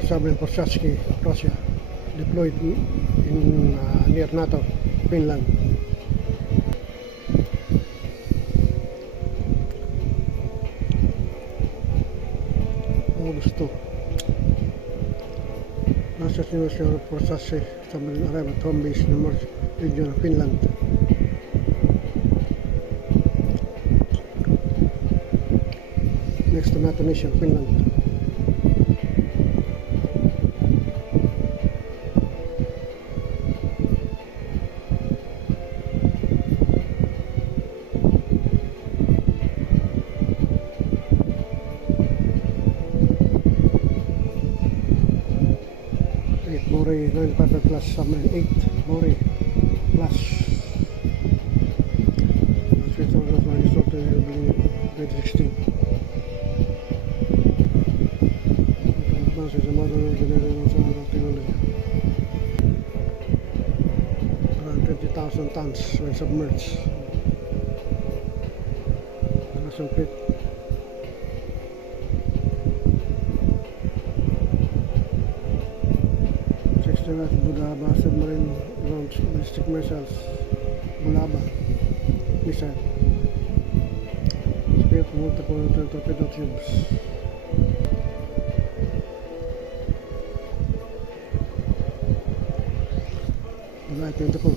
submarine Posadzki, Russia, deployed in near NATO, Finland. August 2. Russia's new Posadzki submarine arrived at home base in the North region of Finland. Next to NATO nation, Finland. Bore 95 plus submarine 8 Bore plus Switch order for resort to 2016. Advance is a modern technology. Around 20,000 tons when submerged. Russian pit. Bulava submarine launch ballistic missiles. Bulava missile. Spare multiple torpedo tubes. July 24.